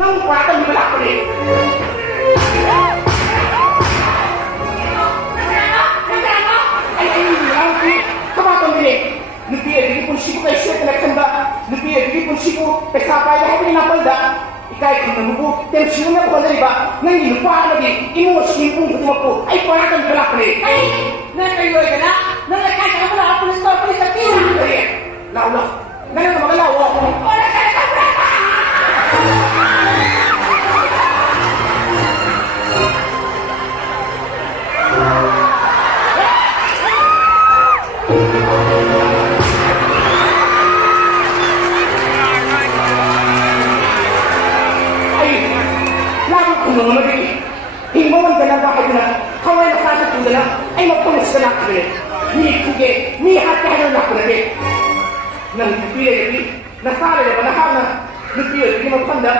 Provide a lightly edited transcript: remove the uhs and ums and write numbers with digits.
nang patang di balak ko ni. Ay, kamatang din eh. Lebih pun siku kay siya talaga lebih pun siku kay kapay dahil pinapalda ikay kung namubo tension na ko na iba nang ilupa na di imo simpong ko ay parang balak ni. Ay, na kayo ay gana? Na nakay ka pala pulis sa tira. Lawa. Nang magalawa. Wala ka na brata. Kung lagi, himbawan ka na bakit na, kaway na sasatuda na, ay magpulis ka na kami. Ni kuge, ni hati-hati na kami. Nang pipili, nasali na ba na kami, nagpili, hindi magpanda,